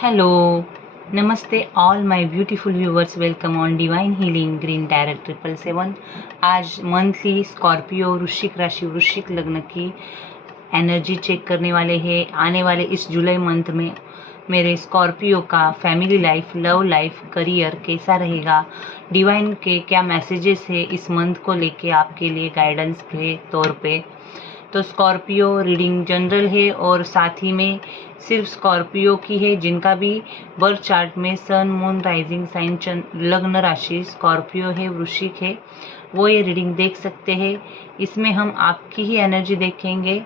Hello, Namaste all my beautiful viewers. Welcome on Divine Healing Green Tarot 777। आज monthly Scorpio वृश्चिक राशि वृश्चिक लग्न की एनर्जी चेक करने वाले हैं। आने वाले इस जुलाई मंथ में मेरे स्कॉर्पियो का family life, love life, career कैसा रहेगा, डिवाइन के क्या मैसेजेस है इस मंथ को लेके आपके लिए गाइडेंस के तौर पे। तो स्कॉर्पियो रीडिंग जनरल है और साथ ही में सिर्फ स्कॉर्पियो की है जिनका भी बर्थ चार्ट में सन, मून, राइजिंग साइन, लग्न राशि स्कॉर्पियो है, वृश्चिक है, वो ये रीडिंग देख सकते हैं। इसमें हम आपकी ही एनर्जी देखेंगे।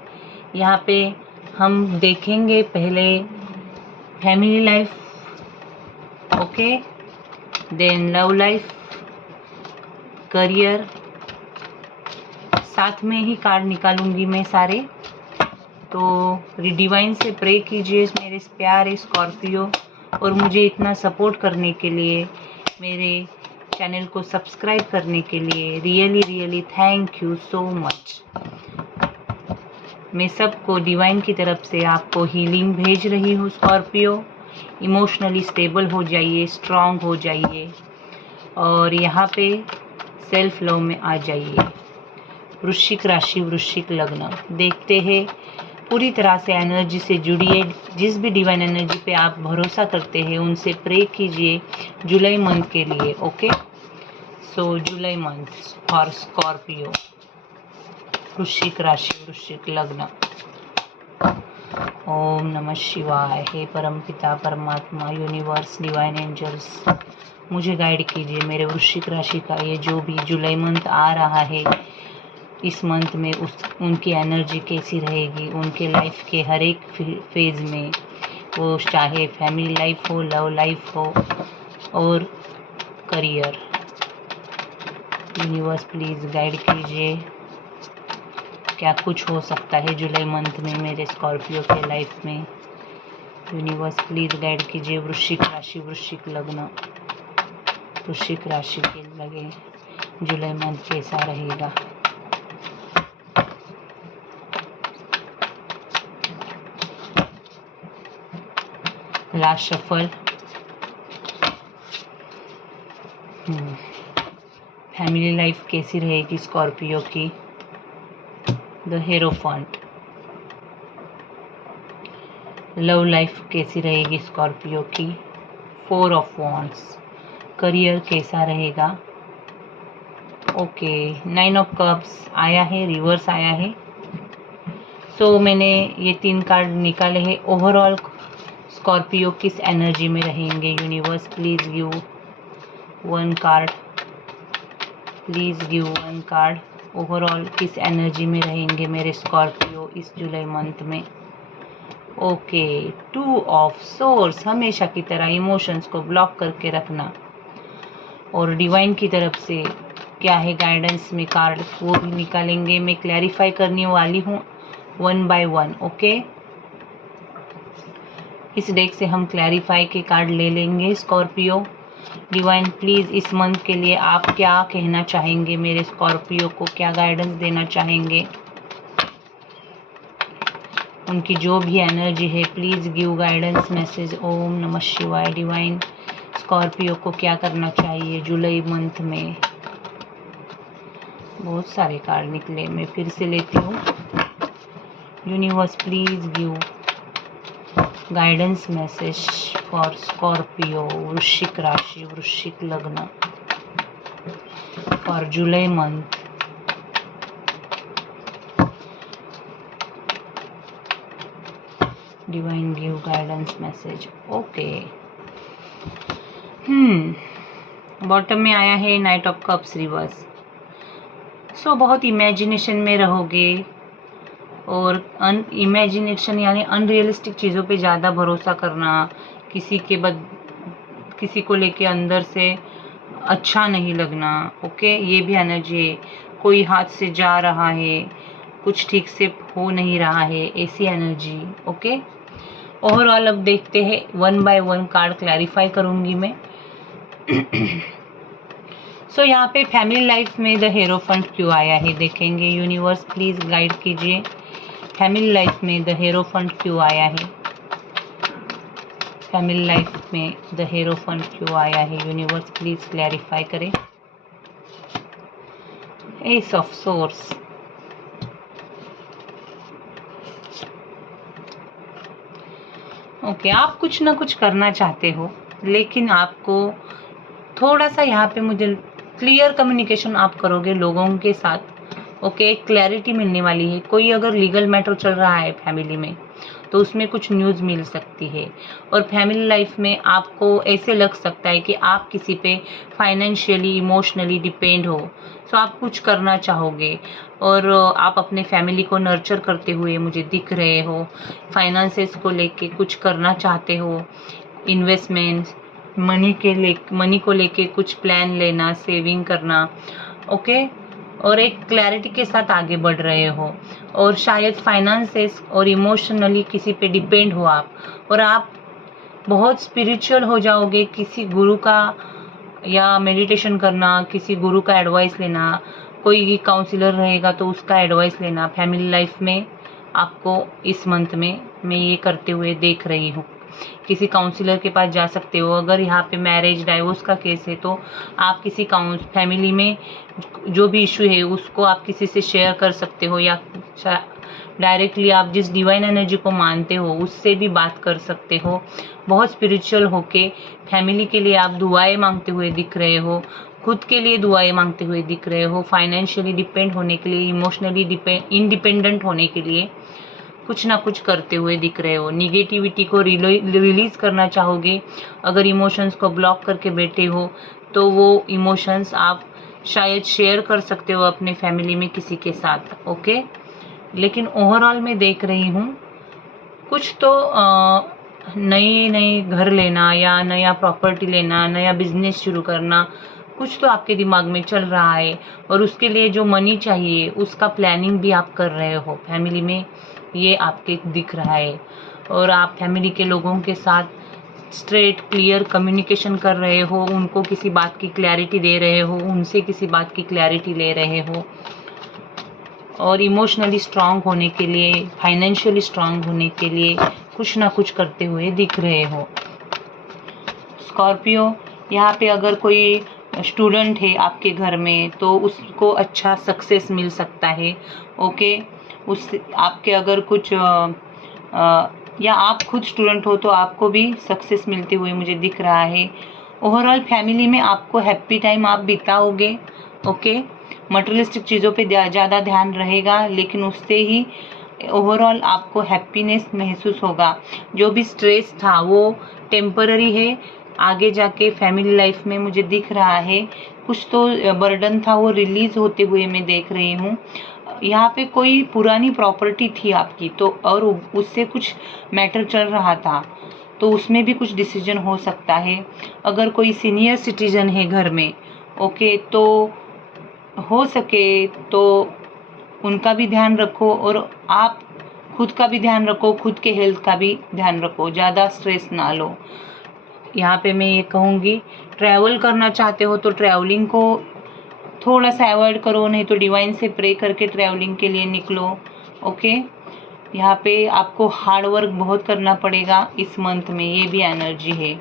यहाँ पे हम देखेंगे पहले family life, okay, then love life, career, साथ में ही कार्ड निकालूंगी मैं सारे। तो डिवाइन से प्रे कीजिए मेरे प्यारे स्कॉर्पियो, और मुझे इतना सपोर्ट करने के लिए, मेरे चैनल को सब्सक्राइब करने के लिए really thank you so much. मैं सबको डिवाइन की तरफ से आपको हीलिंग भेज रही हूँ स्कॉर्पियो। इमोशनली स्टेबल हो जाइए, स्ट्रांग हो जाइए और यहाँ पे सेल्फ लव में आ जाइए। वृश्चिक राशि वृश्चिक लग्न देखते हैं, पूरी तरह से एनर्जी से जुड़िए। जिस भी डिवाइन एनर्जी पे आप भरोसा करते हैं उनसे प्रे कीजिए जुलाई मंथ के लिए, okay. So July month for Scorpio, वृश्चिक राशि वृश्चिक लग्न। ओम नमः शिवाय। हे परमपिता परमात्मा, यूनिवर्स, डिवाइन एंजल्स, मुझे गाइड कीजिए मेरे वृश्चिक राशि का ये जो भी जुलाई मंथ आ रहा है, इस मंथ में उनकी एनर्जी कैसी रहेगी, उनके लाइफ के हर एक फेज में, वो चाहे फैमिली लाइफ हो, लव लाइफ हो और करियर। यूनिवर्स प्लीज़ गाइड कीजिए क्या कुछ हो सकता है जुलाई मंथ में मेरे स्कॉर्पियो के लाइफ में। यूनिवर्स प्लीज़ गाइड कीजिए वृश्चिक राशि वृश्चिक लग्न, वृश्चिक राशि के लगे जुलाई मंथ कैसा रहेगा। Last shuffle. फैमिली लाइफ कैसी रहेगी स्कॉर्पियो की, द हेरोफेंट। लव लाइफ कैसी रहेगी स्कॉर्पियो की, 4 ऑफ वॉन्ड्स। करियर कैसा रहेगा, ओके, 9 ऑफ कप्स आया है, रिवर्स आया है। सो मैंने ये 3 कार्ड निकाले हैं। ओवरऑल स्कॉर्पियो किस एनर्जी में रहेंगे। Universe please give 1 card, please give 1 card. Overall किस एनर्जी में रहेंगे मेरे स्कॉर्पियो इस जुलाई मंथ में। Okay, 2 of source. हमेशा की तरह इमोशंस को ब्लॉक करके रखना, और डिवाइन की तरफ से क्या है गाइडेंस में कार्ड वो भी निकालेंगे। मैं क्लैरिफाई करने वाली हूँ 1 बाय 1, ओके। इस डेक से हम क्लैरिफाई के कार्ड ले लेंगे स्कॉर्पियो। डिवाइन प्लीज इस मंथ के लिए आप क्या कहना चाहेंगे, मेरे स्कॉर्पियो को क्या गाइडेंस देना चाहेंगे। उनकी जो भी एनर्जी है प्लीज गिव गाइडेंस मैसेज। ओम नमः शिवाय। डिवाइन स्कॉर्पियो को क्या करना चाहिए जुलाई मंथ में। बहुत सारे कार्ड निकले, मैं फिर से लेती हूँ। Universe please give guidance message for Scorpio, वृश्चिक राशि वृश्चिक लग्न, for July month. Divine give guidance message, okay. Bottom में आया है नाइट ऑफ कप्स रिवर्स। सो बहुत इमेजिनेशन में रहोगे, और इमेजिनेशन यानी अनरियलिस्टिक चीज़ों पे ज़्यादा भरोसा करना, किसी को लेके अंदर से अच्छा नहीं लगना, ओके। ये भी एनर्जी है। कोई हाथ से जा रहा है, कुछ ठीक से हो नहीं रहा है, ऐसी एनर्जी, ओके। ओवरऑल अब देखते हैं 1 बाय 1 कार्ड क्लैरिफाई करूँगी मैं। सो यहाँ पे फैमिली लाइफ में द हेरोफेंट क्यों आया है देखेंगे। यूनिवर्स प्लीज़ गाइड कीजिए फैमिली लाइफ में द हेरोफेंट क्यों आया है। फैमिली लाइफ में द हेरोफेंट क्यों आया है, यूनिवर्स प्लीज क्लैरिफाई करें। एस ऑफ सोर्स, ओके आप कुछ ना कुछ करना चाहते हो, लेकिन आपको थोड़ा सा यहाँ पे मुझे क्लियर कम्युनिकेशन आप करोगे लोगों के साथ। ओके क्लैरिटी मिलने वाली है। कोई अगर लीगल मैटर चल रहा है फैमिली में तो उसमें कुछ न्यूज़ मिल सकती है। और फैमिली लाइफ में आपको ऐसे लग सकता है कि आप किसी पे फाइनेंशियली इमोशनली डिपेंड हो, सो आप कुछ करना चाहोगे और आप अपने फैमिली को नर्चर करते हुए मुझे दिख रहे हो। फाइनेंसेस को लेके कुछ करना चाहते हो, इन्वेस्टमेंट्स, मनी को लेके कुछ प्लान लेना, सेविंग करना। ओके और एक क्लैरिटी के साथ आगे बढ़ रहे हो और शायद फाइनेंसेस और इमोशनली किसी पे डिपेंड हो आप, और आप बहुत स्पिरिचुअल हो जाओगे। किसी गुरु का या मेडिटेशन करना, किसी गुरु का एडवाइस लेना, कोई काउंसलर रहेगा तो उसका एडवाइस लेना। फैमिली लाइफ में आपको इस मंथ में मैं ये करते हुए देख रही हूँ। किसी काउंसलर के पास जा सकते हो। अगर यहाँ पे मैरिज डाइवोर्स का केस है तो आप किसी फैमिली में जो भी इशू है उसको आप किसी से शेयर कर सकते हो, या डायरेक्टली आप जिस डिवाइन एनर्जी को मानते हो उससे भी बात कर सकते हो। बहुत स्पिरिचुअल होके फैमिली के लिए आप दुआएं मांगते हुए दिख रहे हो, खुद के लिए दुआएं मांगते हुए दिख रहे हो, फाइनेंशियली डिपेंड होने के लिए, इमोशनली इंडिपेंडेंट होने के लिए कुछ ना कुछ करते हुए दिख रहे हो। निगेटिविटी को रिलीज करना चाहोगे। अगर इमोशंस को ब्लॉक करके बैठे हो तो वो इमोशंस आप शायद शेयर कर सकते हो अपने फैमिली में किसी के साथ। ओके लेकिन ओवरऑल मैं देख रही हूँ कुछ तो नए घर लेना या नया प्रॉपर्टी लेना, नया बिजनेस शुरू करना, कुछ तो आपके दिमाग में चल रहा है और उसके लिए जो मनी चाहिए उसका प्लानिंग भी आप कर रहे हो फैमिली में, ये आपके दिख रहा है। और आप फैमिली के लोगों के साथ स्ट्रेट क्लियर कम्युनिकेशन कर रहे हो, उनको किसी बात की क्लैरिटी दे रहे हो, उनसे किसी बात की क्लैरिटी ले रहे हो, और इमोशनली स्ट्रांग होने के लिए, फाइनेंशियली स्ट्रांग होने के लिए कुछ ना कुछ करते हुए दिख रहे हो। स्कॉर्पियो, यहाँ पे अगर कोई स्टूडेंट है आपके घर में तो उसको अच्छा सक्सेस मिल सकता है। ओके उस आपके अगर कुछ या आप खुद स्टूडेंट हो तो आपको भी सक्सेस मिलते हुए मुझे दिख रहा है। ओवरऑल फैमिली में आपको हैप्पी टाइम आप बिताओगे। ओके मटेरियलिस्टिक चीज़ों पे ज़्यादा ध्यान रहेगा, लेकिन उससे ही ओवरऑल आपको हैप्पीनेस महसूस होगा। जो भी स्ट्रेस था वो टेम्पररी है, आगे जाके फैमिली लाइफ में मुझे दिख रहा है कुछ तो बर्डन था वो रिलीज होते हुए मैं देख रही हूँ। यहाँ पे कोई पुरानी प्रॉपर्टी थी आपकी तो, और उससे कुछ मैटर चल रहा था तो उसमें भी कुछ डिसीजन हो सकता है। अगर कोई सीनियर सिटीजन है घर में, ओके तो हो सके तो उनका भी ध्यान रखो और आप खुद का भी ध्यान रखो, खुद के हेल्थ का भी ध्यान रखो, ज़्यादा स्ट्रेस ना लो। यहाँ पे मैं ये कहूँगी ट्रैवल करना चाहते हो तो ट्रैवलिंग को थोड़ा सा अवॉइड करो, नहीं तो डिवाइन से प्रे करके ट्रैवलिंग के लिए निकलो। ओके यहाँ पे आपको हार्ड वर्क बहुत करना पड़ेगा इस मंथ में, ये भी एनर्जी है।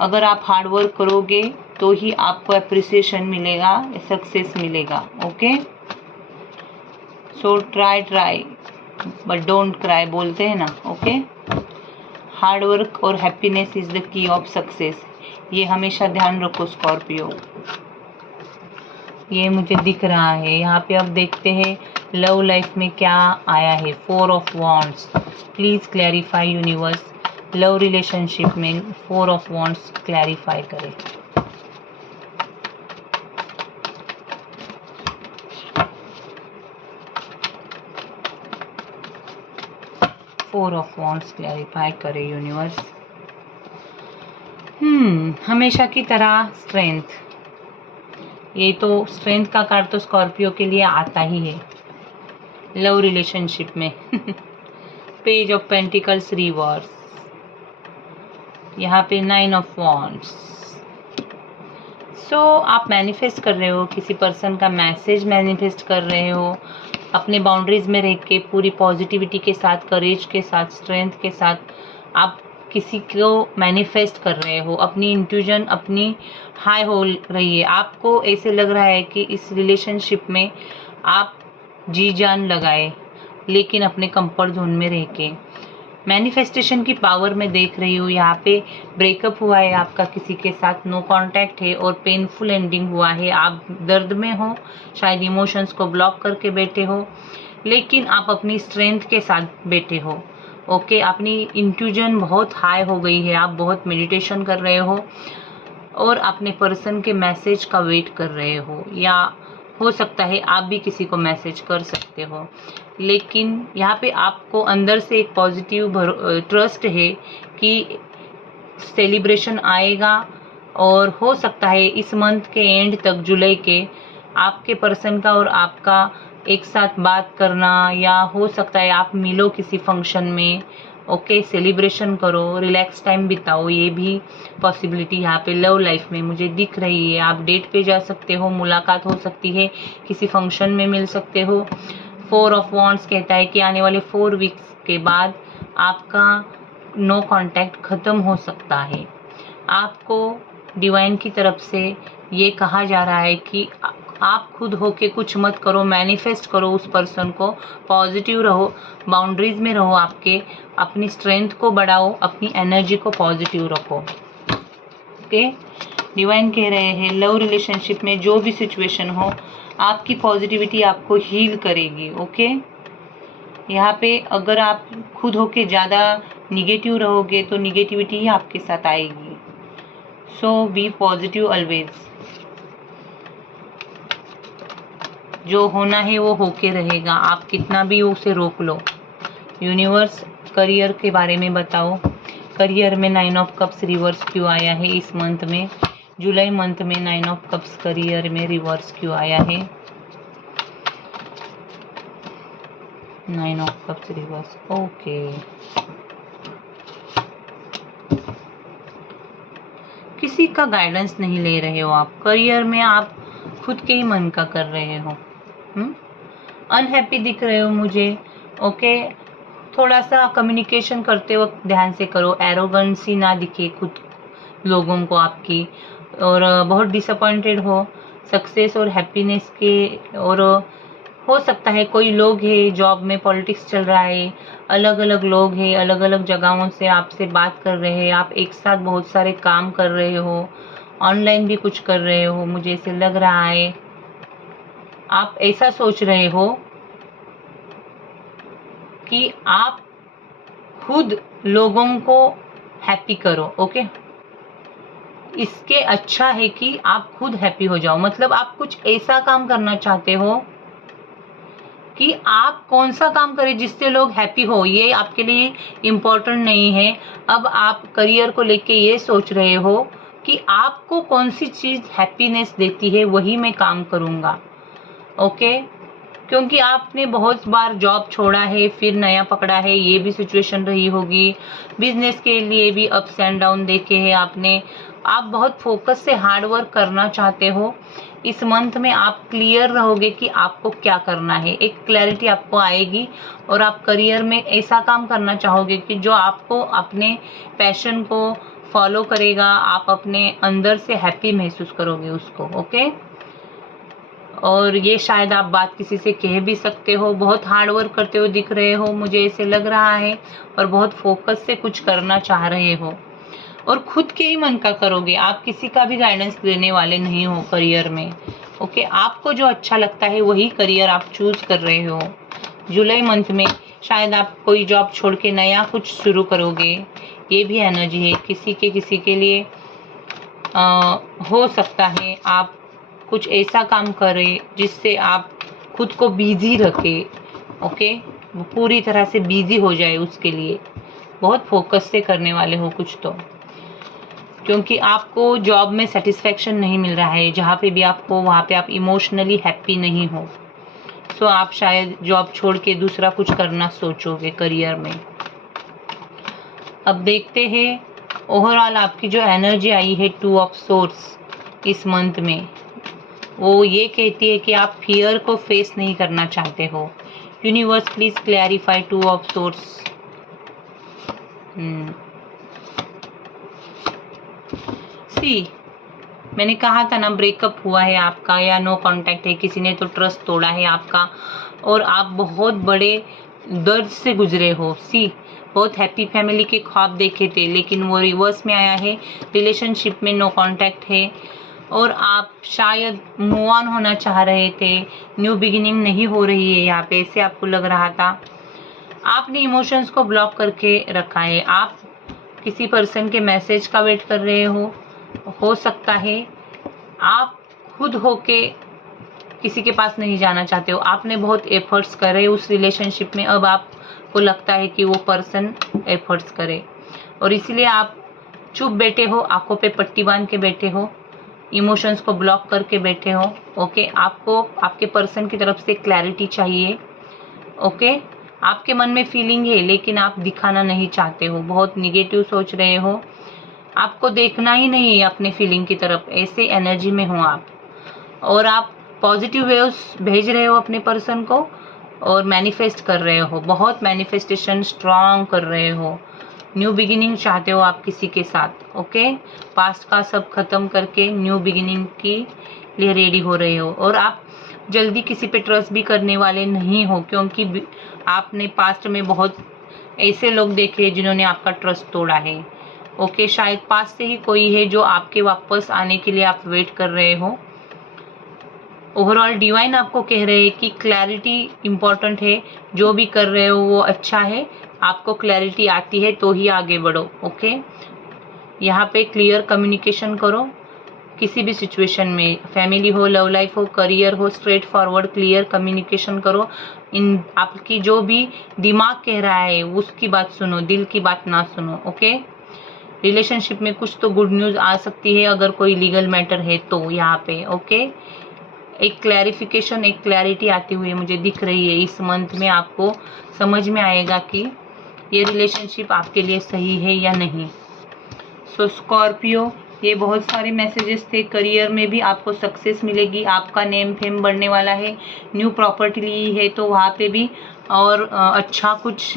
अगर आप हार्ड वर्क करोगे तो ही आपको अप्रिसिएशन मिलेगा, सक्सेस मिलेगा। Okay so try but don't cry बोलते हैं ना। ओके हार्ड वर्क और happiness is the key of success, ये हमेशा ध्यान रखो स्कॉर्पियो। ये मुझे दिख रहा है। यहाँ पे अब देखते हैं लव लाइफ में क्या आया है। 4 of wands, please clarify universe. Love relationship में 4 ऑफ वॉन्ड्स क्लैरिफाई करें। फोर ऑफ वॉन्ड्स क्लैरिफाई करे यूनिवर्स। हमेशा की तरह स्ट्रेंथ, ये तो स्ट्रेंथ का कार्ड तो स्कॉर्पियो के लिए आता ही है लव रिलेशनशिप में। पेज ऑफ पेंटिकल्स रिवर्स, यहाँ पे 9 ऑफ वॉन्ड्स। सो आप मैनिफेस्ट कर रहे हो, किसी पर्सन का मैसेज मैनिफेस्ट कर रहे हो, अपने बाउंड्रीज में रह के पूरी पॉजिटिविटी के साथ, करेज के साथ, स्ट्रेंथ के साथ आप किसी को मैनिफेस्ट कर रहे हो, अपनी इंट्यूजन अपनी हाई हो रही है, आपको ऐसे लग रहा है कि इस रिलेशनशिप में आप जी जान लगाए, लेकिन अपने कंफर्ट जोन में रह के। मैनिफेस्टेशन की पावर मैं देख रही हूँ। यहाँ पे ब्रेकअप हुआ है आपका किसी के साथ, नो कांटेक्ट है और पेनफुल एंडिंग हुआ है। आप दर्द में हो, शायद इमोशंस को ब्लॉक करके बैठे हो, लेकिन आप अपनी स्ट्रेंथ के साथ बैठे हो। ओके, अपनी इंट्यूजन बहुत हाई हो गई है, आप बहुत मेडिटेशन कर रहे हो और अपने पर्सन के मैसेज का वेट कर रहे हो, या हो सकता है आप भी किसी को मैसेज कर सकते हो। लेकिन यहाँ पे आपको अंदर से एक पॉजिटिव ट्रस्ट है कि सेलिब्रेशन आएगा, और हो सकता है इस मंथ के एंड तक, जुलाई के, आपके पर्सन का और आपका एक साथ बात करना, या हो सकता है आप मिलो किसी फंक्शन में। ओके, सेलिब्रेशन करो, रिलैक्स टाइम बिताओ, ये भी पॉसिबिलिटी यहाँ पे लव लाइफ में मुझे दिख रही है। आप डेट पे जा सकते हो, मुलाकात हो सकती है, किसी फंक्शन में मिल सकते हो। 4 ऑफ वॉन्ड्स कहता है कि आने वाले 4 वीक्स के बाद आपका नो कांटेक्ट ख़त्म हो सकता है। आपको डिवाइन की तरफ से ये कहा जा रहा है कि आप खुद होके कुछ मत करो, मैनिफेस्ट करो उस पर्सन को, पॉजिटिव रहो, बाउंड्रीज में रहो, आपके अपनी स्ट्रेंथ को बढ़ाओ, अपनी एनर्जी को पॉजिटिव रखो। ओके, डिवाइन कह रहे हैं लव रिलेशनशिप में जो भी सिचुएशन हो, आपकी पॉजिटिविटी आपको हील करेगी। ओके, यहाँ पे अगर आप खुद होके ज़्यादा निगेटिव रहोगे तो निगेटिविटी ही आपके साथ आएगी। सो बी पॉजिटिव ऑलवेज। जो होना है वो होके रहेगा, आप कितना भी उसे रोक लो। यूनिवर्स, करियर के बारे में बताओ। करियर में 9 ऑफ कप्स रिवर्स क्यों आया है इस मंथ में? जुलाई मंथ में 9 ऑफ कप्स करियर में रिवर्स क्यों आया है? 9 ऑफ कप्स रिवर्स। ओके, किसी का गाइडेंस नहीं ले रहे हो आप। करियर में आप खुद के ही मन का कर रहे हो। अनहैप्पी दिख रहे हो मुझे। ओके, थोड़ा सा कम्युनिकेशन करते वक्त ध्यान से करो, एरोगेंसी ना दिखे खुद लोगों को आपकी, और बहुत डिसअपॉइंटेड हो सक्सेस और हैप्पीनेस के। और हो सकता है कोई लोग है, जॉब में पॉलिटिक्स चल रहा है, अलग अलग लोग हैं, अलग अलग जगहों से आपसे बात कर रहे हैं, आप एक साथ बहुत सारे काम कर रहे हो, ऑनलाइन भी कुछ कर रहे हो, मुझे ऐसे लग रहा है। आप ऐसा सोच रहे हो कि आप खुद लोगों को हैप्पी करो। ओके, इसके अच्छा है कि आप खुद हैप्पी हो जाओ। मतलब आप कुछ ऐसा काम करना चाहते हो कि आप कौन सा काम करें जिससे लोग हैप्पी हो, ये आपके लिए इम्पोर्टेंट नहीं है। अब आप करियर को लेके ये सोच रहे हो कि आपको कौन सी चीज़ हैप्पीनेस देती है, वही मैं काम करूँगा। ओके, क्योंकि आपने बहुत बार जॉब छोड़ा है, फिर नया पकड़ा है, ये भी सिचुएशन रही होगी। बिजनेस के लिए भी अप्स एंड डाउन देखे हैं आपने। आप बहुत फोकस से हार्ड वर्क करना चाहते हो। इस मंथ में आप क्लियर रहोगे कि आपको क्या करना है, एक क्लैरिटी आपको आएगी, और आप करियर में ऐसा काम करना चाहोगे कि जो आपको अपने पैशन को फॉलो करेगा, आप अपने अंदर से हैप्पी महसूस करोगे उसको। ओके, और ये शायद आप बात किसी से कह भी सकते हो। बहुत हार्ड वर्क करते हुए दिख रहे हो, मुझे ऐसे लग रहा है, और बहुत फोकस से कुछ करना चाह रहे हो, और खुद के ही मन का करोगे। आप किसी का भी गाइडेंस लेने वाले नहीं हो करियर में। ओके, आपको जो अच्छा लगता है वही करियर आप चूज कर रहे हो। जुलाई मंथ में शायद आप कोई जॉब छोड़ के नया कुछ शुरू करोगे, ये भी एनर्जी है। किसी के लिए हो सकता है आप कुछ ऐसा काम करें जिससे आप खुद को बिजी रखें। ओके, वो पूरी तरह से बिजी हो जाए, उसके लिए बहुत फोकस से करने वाले हो कुछ तो, क्योंकि आपको जॉब में सेटिस्फेक्शन नहीं मिल रहा है। जहाँ पे भी आपको, वहाँ पे आप इमोशनली हैप्पी नहीं हो। सो आप शायद जॉब छोड़ के दूसरा कुछ करना सोचोगे करियर में। अब देखते हैं ओवरऑल आपकी जो एनर्जी आई है 2 ऑफ सोर्स इस मंथ में, वो ये कहती है कि आप फियर को फेस नहीं करना चाहते हो। Universe please clarify 2 of source. See, मैंने कहा था ना, ब्रेकअप हुआ है आपका या नो कांटेक्ट है, किसी ने तो ट्रस्ट तोड़ा है आपका और आप बहुत बड़े दर्द से गुजरे हो। सी, बहुत हैप्पी फैमिली के ख्वाब देखे थे लेकिन वो रिवर्स में आया है। रिलेशनशिप में नो कांटेक्ट है और आप शायद मूव ऑन होना चाह रहे थे, न्यू बिगिनिंग नहीं हो रही है यहाँ पे, ऐसे आपको लग रहा था। आपने इमोशंस को ब्लॉक करके रखा है। आप किसी पर्सन के मैसेज का वेट कर रहे हो सकता है आप खुद होके किसी के पास नहीं जाना चाहते हो। आपने बहुत एफर्ट्स करे उस रिलेशनशिप में, अब आपको लगता है कि वो पर्सन एफर्ट्स करे और इसीलिए आप चुप बैठे हो, आंखों पे पट्टी बांध के बैठे हो, इमोशंस को ब्लॉक करके बैठे हो। ओके, आपको आपके पर्सन की तरफ से क्लैरिटी चाहिए। ओके, आपके मन में फीलिंग है लेकिन आप दिखाना नहीं चाहते हो, बहुत निगेटिव सोच रहे हो, आपको देखना ही नहीं है अपने फीलिंग की तरफ, ऐसे एनर्जी में हो आप। और आप पॉजिटिव वेव्स भेज रहे हो अपने पर्सन को और मैनिफेस्ट कर रहे हो, बहुत मैनिफेस्टेशन स्ट्रांग कर रहे हो, न्यू बिगिनिंग चाहते हो आप किसी के साथ। ओके, पास्ट का सब खत्म करके न्यू बिगिनिंग की लिए रेडी हो रहे हो और आप जल्दी किसी पे ट्रस्ट भी करने वाले नहीं हो क्योंकि आपने पास्ट में बहुत ऐसे लोग देखे हैं जिन्होंने आपका ट्रस्ट तोड़ा है। ओके, शायद पास से ही कोई है जो आपके वापस आने के लिए आप वेट कर रहे हो। ओवरऑल डिवाइन आपको कह रहे हैं कि क्लैरिटी इम्पॉर्टेंट है, जो भी कर रहे हो वो अच्छा है, आपको क्लैरिटी आती है तो ही आगे बढ़ो। ओके, यहाँ पे क्लियर कम्युनिकेशन करो किसी भी सिचुएशन में, फैमिली हो, लव लाइफ हो, करियर हो, स्ट्रेट फॉरवर्ड क्लियर कम्युनिकेशन करो। इन आपकी जो भी दिमाग कह रहा है उसकी बात सुनो, दिल की बात ना सुनो। ओके, रिलेशनशिप में कुछ तो गुड न्यूज़ आ सकती है अगर कोई लीगल मैटर है तो यहाँ पे। ओके, एक क्लैरिफिकेशन, एक क्लैरिटी आती हुई मुझे दिख रही है। इस मंथ में आपको समझ में आएगा कि ये रिलेशनशिप आपके लिए सही है या नहीं। सो स्कॉर्पियो, ये बहुत सारे मैसेजेस थे। करियर में भी आपको सक्सेस मिलेगी, आपका नेम फेम बढ़ने वाला है, न्यू प्रॉपर्टी ली है तो वहाँ पे भी और अच्छा कुछ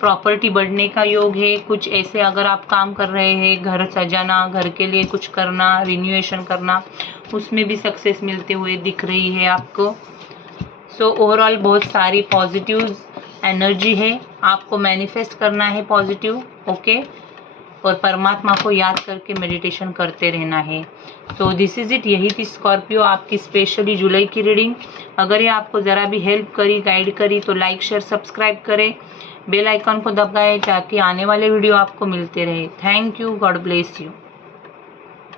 प्रॉपर्टी बढ़ने का योग है। कुछ ऐसे अगर आप काम कर रहे हैं, घर सजाना, घर के लिए कुछ करना, रिन्यूएशन करना, उसमें भी सक्सेस मिलते हुए दिख रही है आपको। सो ओवरऑल बहुत सारी पॉजिटिव एनर्जी है, आपको मैनिफेस्ट करना है पॉजिटिव। ओके, और परमात्मा को याद करके मेडिटेशन करते रहना है। सो दिस इज इट, यही थी स्कॉर्पियो आपकी स्पेशली जुलाई की रीडिंग। अगर ये आपको ज़रा भी हेल्प करी, गाइड करी तो लाइक शेयर सब्सक्राइब करें, बेल आइकन को दबाएं ताकि आने वाले वीडियो आपको मिलते रहे। Thank you, God bless you.